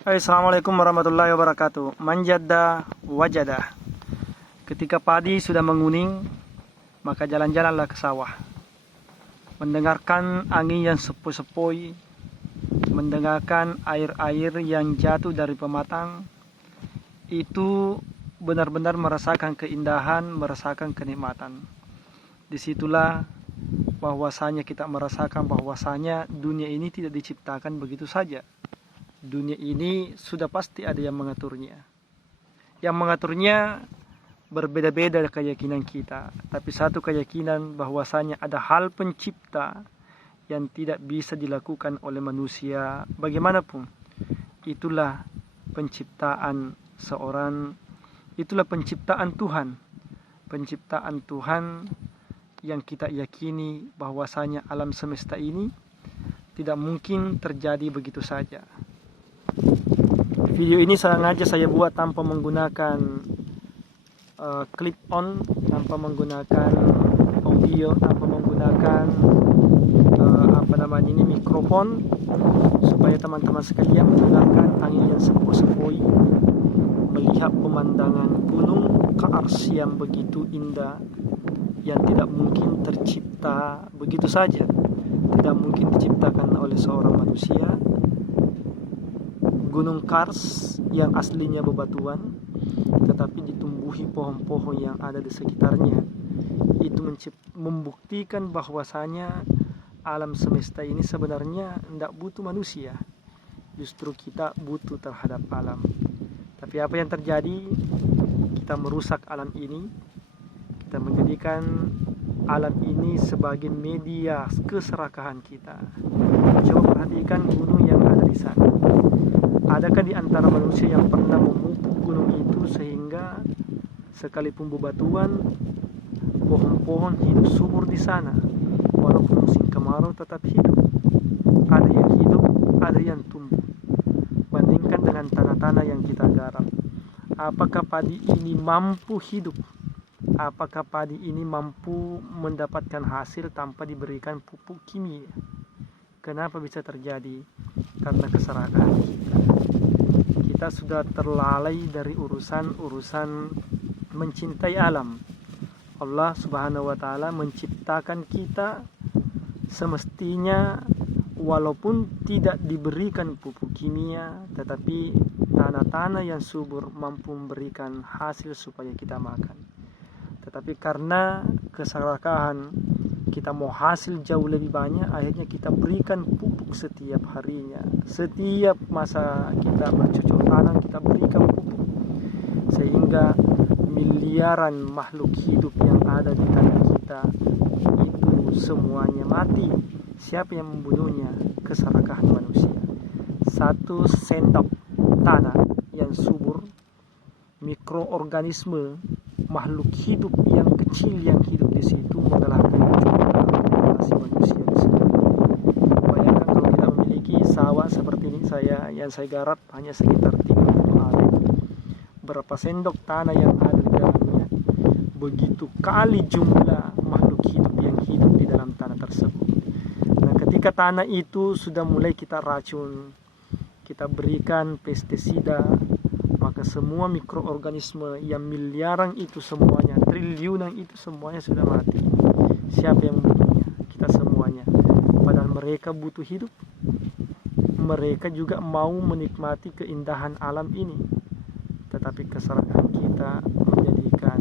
Assalamualaikum warahmatullahi wabarakatuh. Manjada wajada. Ketika padi sudah menguning, maka jalan-jalanlah ke sawah. Mendengarkan angin yang sepoi-sepoi, mendengarkan air-air yang jatuh dari pematang, itu benar-benar merasakan keindahan, merasakan kenikmatan. Disitulah bahwasanya kita merasakan bahwasanya dunia ini tidak diciptakan begitu saja. Dunia ini sudah pasti ada yang mengaturnya. Yang mengaturnya berbeda-beda keyakinan kita, tapi satu keyakinan bahwasanya ada hal pencipta yang tidak bisa dilakukan oleh manusia bagaimanapun. Itulah penciptaan seorang, itulah penciptaan Tuhan. Penciptaan Tuhan yang kita yakini bahwasanya alam semesta ini tidak mungkin terjadi begitu saja. Video ini sengaja saya buat tanpa menggunakan clip on, tanpa menggunakan audio, tanpa menggunakan mikrofon, supaya teman-teman sekalian mendengarkan angin yang sepoi-sepoi, melihat pemandangan gunung Kars yang begitu indah, yang tidak mungkin tercipta begitu saja, tidak mungkin diciptakan oleh seorang manusia. Gunung Kars yang aslinya bebatuan, tetapi ditumbuhi pohon-pohon yang ada di sekitarnya. Itu membuktikan bahwasanya alam semesta ini sebenarnya tidak butuh manusia. Justru kita butuh terhadap alam. Tapi apa yang terjadi? Kita merusak alam ini. Kita menjadikan alam ini sebagai media keserakahan kita. Coba perhatikan gunung yang ada di sana. Adakah di antara manusia yang pernah memupuk gunung itu sehingga sekalipun bebatuan, pohon-pohon hidup subur di sana, walaupun musim kemarau tetap hidup? Ada yang hidup, ada yang tumbuh. Bandingkan dengan tanah-tanah yang kita garap. Apakah padi ini mampu hidup? Apakah padi ini mampu mendapatkan hasil tanpa diberikan pupuk kimia? Kenapa bisa terjadi? Karena keserakahan kita. Kita sudah terlalai dari urusan mencintai alam. Allah Subhanahu wa Ta'ala menciptakan kita semestinya walaupun tidak diberikan pupuk kimia, tetapi tanah-tanah yang subur mampu memberikan hasil supaya kita makan. Tetapi karena keserakahan, kita mau hasil jauh lebih banyak, akhirnya kita berikan pupuk setiap harinya. Setiap masa kita bercocok tanam, kita berikan pupuk, sehingga miliaran makhluk hidup yang ada di tanah kita itu semuanya mati. Siapa yang membunuhnya? Keserakahan manusia. Satu sendok tanah yang subur, mikroorganisme, makhluk hidup yang kecil yang hidup di situ mengalahkan populasi manusia di situ. Bayangkan kalau kita memiliki sawah seperti ini, yang saya garap hanya sekitar 30 aren. Berapa sendok tanah yang ada di dalamnya, begitu kali jumlah makhluk hidup yang hidup di dalam tanah tersebut. Nah, ketika tanah itu sudah mulai kita racun, kita berikan pestisida, maka semua mikroorganisme yang miliaran itu semuanya, triliunan itu semuanya sudah mati. Siapa yang membunuhnya? Kita semuanya. Padahal mereka butuh hidup. Mereka juga mau menikmati keindahan alam ini. Tetapi keserakahan kita menjadikan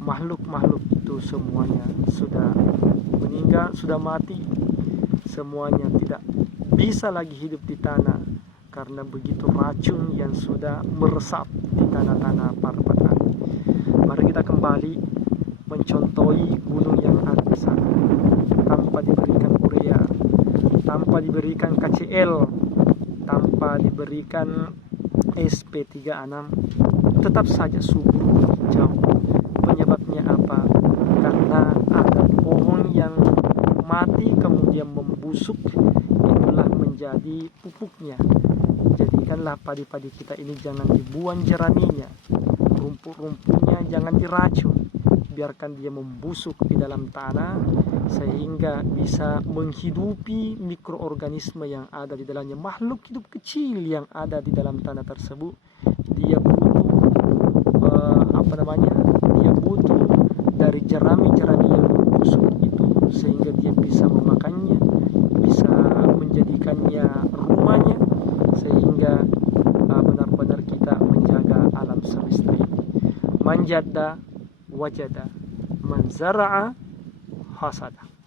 makhluk-makhluk itu semuanya sudah meninggal, sudah mati. Semuanya tidak bisa lagi hidup di tanah karena begitu racun yang sudah meresap di tanah-tanah para petani. Mari kita kembali mencontohi gunung yang ada di sana, tanpa diberikan urea, tanpa diberikan KCl, tanpa diberikan SP36, tetap saja subur hijau. Penyebabnya apa? Karena ada pohon yang mati kemudian membusuk, itulah menjadi pupuknya. Jadikanlah padi-padi kita ini jangan dibuang jeraminya, rumput-rumputnya jangan diracun, biarkan dia membusuk di dalam tanah sehingga bisa menghidupi mikroorganisme yang ada di dalamnya, makhluk hidup kecil yang ada di dalam tanah tersebut. Dia butuh dia butuh dari jerami-jerami yang membusuk itu sehingga dia bisa memakannya, bisa menjadikannya rumahnya, sehingga benar-benar kita menjaga alam semesta ini. Man jadda wajada, man zara'a hasada.